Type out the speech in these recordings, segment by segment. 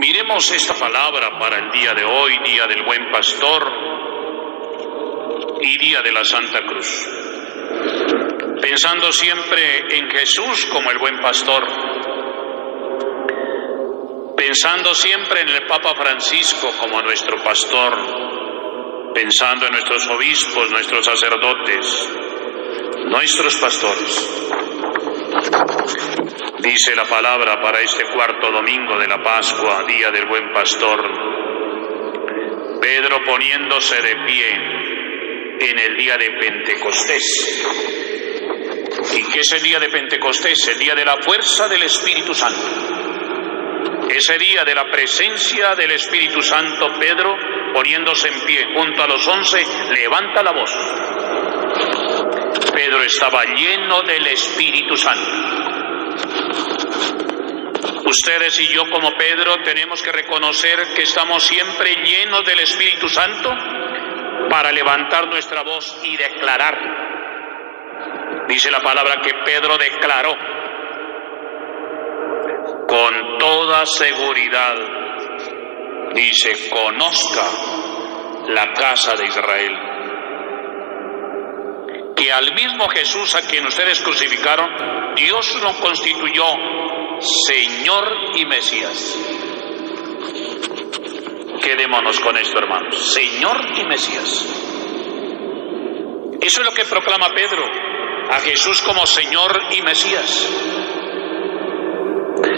Miremos esta palabra para el día de hoy, día del Buen Pastor y día de la Santa Cruz. Pensando siempre en Jesús como el Buen Pastor, pensando siempre en el Papa Francisco como nuestro pastor, pensando en nuestros obispos, nuestros sacerdotes, nuestros pastores. Dice la palabra para este cuarto domingo de la Pascua, día del Buen Pastor: Pedro, poniéndose de pie en el día de Pentecostés. ¿Y qué es el día de Pentecostés? El día de la fuerza del Espíritu Santo. Ese día de la presencia del Espíritu Santo, Pedro, poniéndose en pie junto a los 11, levanta la voz. Pedro estaba lleno del Espíritu Santo. Ustedes y yo, como Pedro, tenemos que reconocer que estamos siempre llenos del Espíritu Santo para levantar nuestra voz y declarar. Dice la palabra que Pedro declaró con toda seguridad, dice: conozca la casa de Israel, que al mismo Jesús a quien ustedes crucificaron, Dios lo constituyó Señor y Mesías. Quedémonos con esto, hermanos: Señor y Mesías. Eso es lo que proclama Pedro, a Jesús como Señor y Mesías.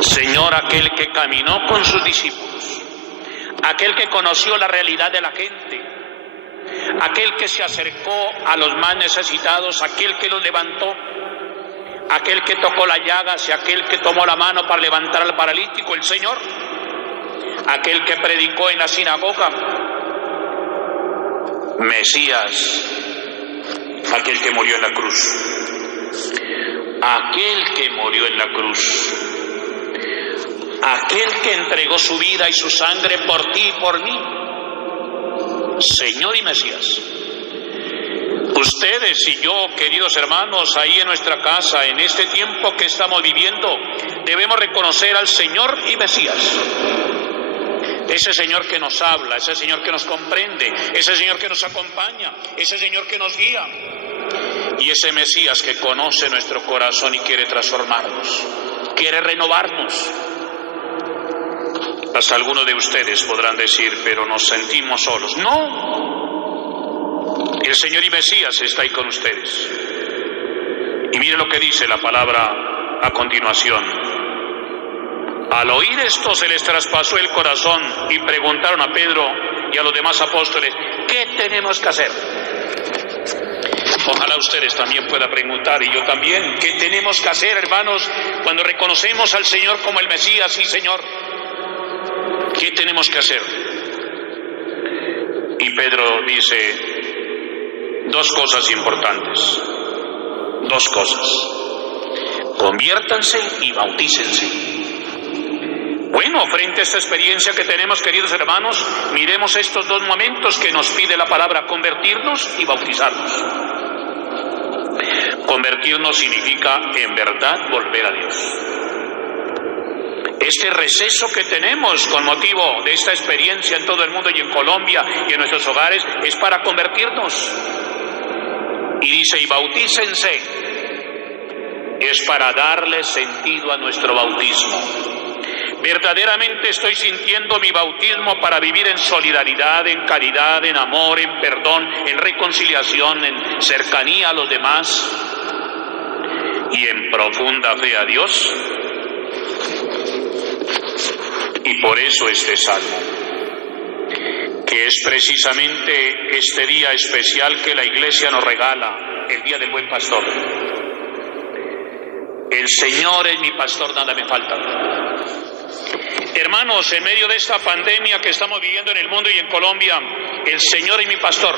Señor, aquel que caminó con sus discípulos, aquel que conoció la realidad de la gente, aquel que se acercó a los más necesitados, aquel que los levantó, aquel que tocó las llagas y aquel que tomó la mano para levantar al paralítico, el Señor, aquel que predicó en la sinagoga, Mesías, aquel que murió en la cruz, aquel que murió en la cruz, aquel que entregó su vida y su sangre por ti y por mí, Señor y Mesías. Ustedes y yo, queridos hermanos, ahí en nuestra casa, en este tiempo que estamos viviendo, debemos reconocer al Señor y Mesías. Ese Señor que nos habla, ese Señor que nos comprende, ese Señor que nos acompaña, ese Señor que nos guía, y ese Mesías que conoce nuestro corazón y quiere transformarnos, quiere renovarnos. Hasta algunos de ustedes podrán decir: pero nos sentimos solos. No, el Señor y Mesías está ahí con ustedes. Y mire lo que dice la palabra a continuación: al oír esto se les traspasó el corazón y preguntaron a Pedro y a los demás apóstoles: ¿qué tenemos que hacer? Ojalá ustedes también puedan preguntar, y yo también: ¿qué tenemos que hacer, hermanos, cuando reconocemos al Señor como el Mesías? Sí, Señor, ¿qué tenemos que hacer? Y Pedro dice dos cosas importantes, dos cosas: conviértanse y bautícense. Bueno, frente a esta experiencia que tenemos, queridos hermanos, miremos estos dos momentos que nos pide la palabra: convertirnos y bautizarnos. Convertirnos significa en verdad volver a Dios. Este receso que tenemos con motivo de esta experiencia en todo el mundo y en Colombia y en nuestros hogares es para convertirnos. Y dice: y bautícense, es para darle sentido a nuestro bautismo. Verdaderamente estoy sintiendo mi bautismo para vivir en solidaridad, en caridad, en amor, en perdón, en reconciliación, en cercanía a los demás y en profunda fe a Dios. Y por eso este salmo, que es precisamente este día especial que la Iglesia nos regala, el día del Buen Pastor. El Señor es mi pastor, nada me falta. Hermanos, en medio de esta pandemia que estamos viviendo en el mundo y en Colombia, el Señor es mi pastor.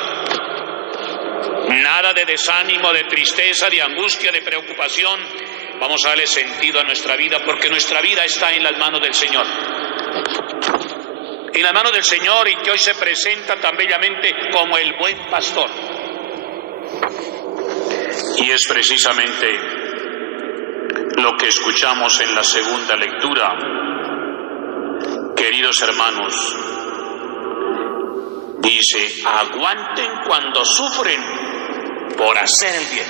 Nada de desánimo, de tristeza, de angustia, de preocupación. Vamos a darle sentido a nuestra vida, porque nuestra vida está en las manos del Señor. En las manos del Señor, y que hoy se presenta tan bellamente como el Buen Pastor. Y es precisamente lo que escuchamos en la segunda lectura, que Queridos hermanos, dice, aguanten cuando sufren por hacer el bien.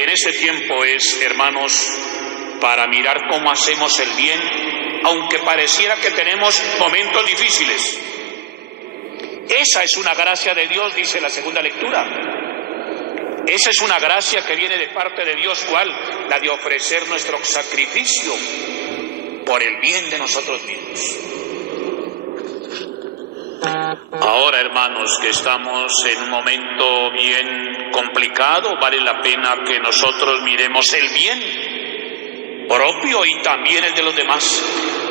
En este tiempo es, hermanos, para mirar cómo hacemos el bien, aunque pareciera que tenemos momentos difíciles. Esa es una gracia de Dios, dice la segunda lectura. Esa es una gracia que viene de parte de Dios, ¿cuál? La de ofrecer nuestro sacrificio por el bien de nosotros mismos. Ahora, hermanos, que estamos en un momento bien complicado, vale la pena que nosotros miremos el bien propio y también el de los demás.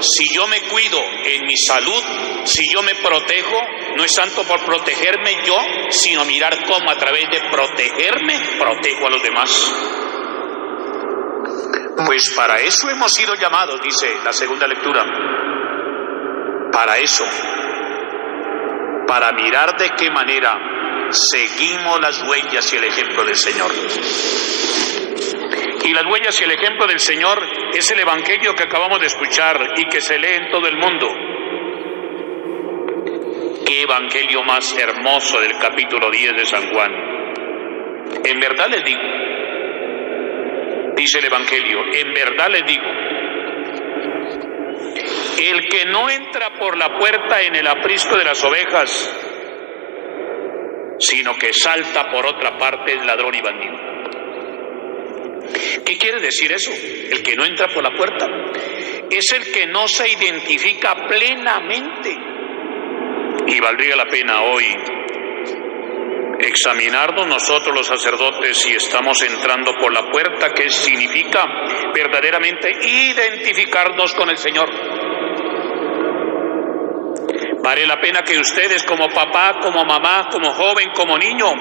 Si yo me cuido en mi salud, si yo me protejo, no es tanto por protegerme yo, sino mirar cómo a través de protegerme, protejo a los demás. Pues para eso hemos sido llamados, dice la segunda lectura. Para eso. Para mirar de qué manera seguimos las huellas y el ejemplo del Señor. Y las huellas y el ejemplo del Señor es el evangelio que acabamos de escuchar y que se lee en todo el mundo. Qué evangelio más hermoso del capítulo 10 de San Juan. En verdad les digo, dice el evangelio, en verdad les digo, el que no entra por la puerta en el aprisco de las ovejas, sino que salta por otra parte, es ladrón y bandido. ¿Qué quiere decir eso? El que no entra por la puerta es el que no se identifica plenamente. Y valdría la pena hoy examinarnos nosotros los sacerdotes si estamos entrando por la puerta, que significa verdaderamente identificarnos con el Señor. Vale la pena que ustedes como papá, como mamá, como joven, como niño,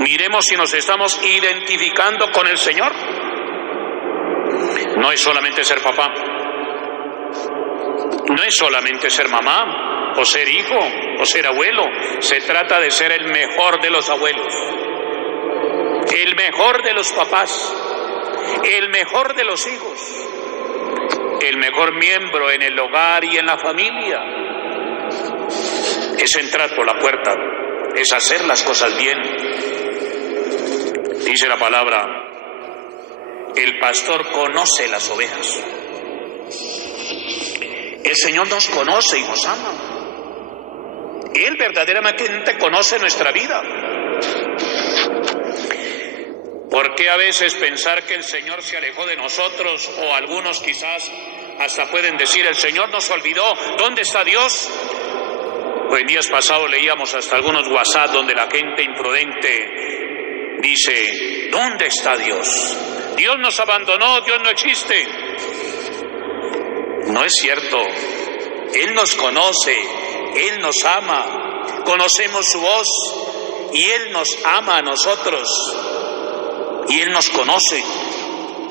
miremos si nos estamos identificando con el Señor. No es solamente ser papá, no es solamente ser mamá, o ser hijo, o ser abuelo. Se trata de ser el mejor de los abuelos, el mejor de los papás, el mejor de los hijos, el mejor miembro en el hogar y en la familia. Es entrar por la puerta, es hacer las cosas bien. Dice la palabra, el pastor conoce las ovejas. El Señor nos conoce y nos ama. Él verdaderamente conoce nuestra vida. ¿Por qué a veces pensar que el Señor se alejó de nosotros? O algunos quizás hasta pueden decir, el Señor nos olvidó. ¿Dónde está Dios? Pues en días pasados leíamos hasta algunos WhatsApp donde la gente imprudente dice, ¿dónde está Dios? Dios nos abandonó, Dios no existe. No es cierto. Él nos conoce, Él nos ama, conocemos su voz y Él nos ama a nosotros y Él nos conoce.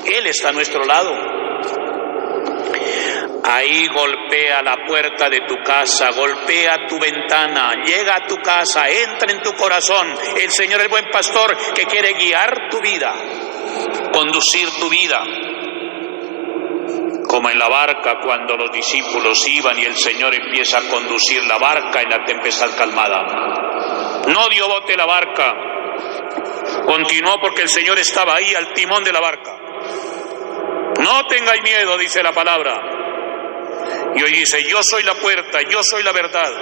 Él está a nuestro lado. Ahí golpea la puerta de tu casa, golpea tu ventana, llega a tu casa, entra en tu corazón. El Señor es el buen pastor que quiere guiar tu vida, conducir tu vida. Como en la barca cuando los discípulos iban y el Señor empieza a conducir la barca en la tempestad calmada. No dio bote la barca, continuó porque el Señor estaba ahí al timón de la barca. No tengáis miedo, dice la palabra. Y hoy dice, yo soy la puerta, yo soy la verdad.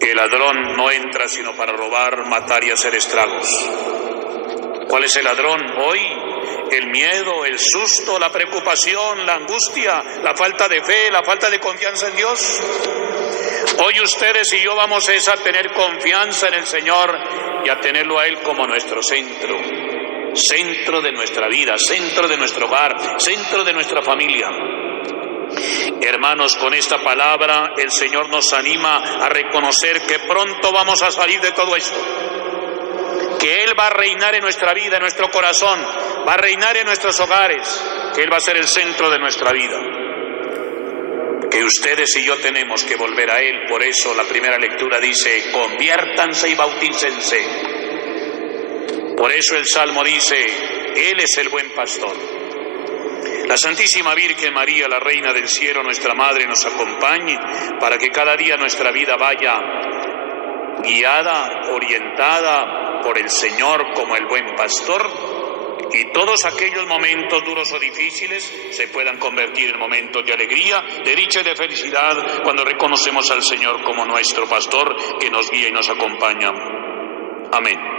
El ladrón no entra sino para robar, matar y hacer estragos. ¿Cuál es el ladrón hoy? El miedo, el susto, la preocupación, la angustia, la falta de fe, la falta de confianza en Dios. Hoy ustedes y yo vamos a tener confianza en el Señor y a tenerlo a Él como nuestro centro. Centro de nuestra vida, centro de nuestro hogar, centro de nuestra familia. Hermanos, con esta palabra el Señor nos anima a reconocer que pronto vamos a salir de todo esto. Que Él va a reinar en nuestra vida, en nuestro corazón, va a reinar en nuestros hogares, que Él va a ser el centro de nuestra vida. Que ustedes y yo tenemos que volver a Él, por eso la primera lectura dice, conviértanse y bautícense. Por eso el Salmo dice, Él es el buen pastor. La Santísima Virgen María, la Reina del Cielo, nuestra Madre, nos acompañe para que cada día nuestra vida vaya guiada, orientada por el Señor como el buen pastor, y todos aquellos momentos duros o difíciles se puedan convertir en momentos de alegría, de dicha y de felicidad cuando reconocemos al Señor como nuestro pastor que nos guía y nos acompaña. Amén.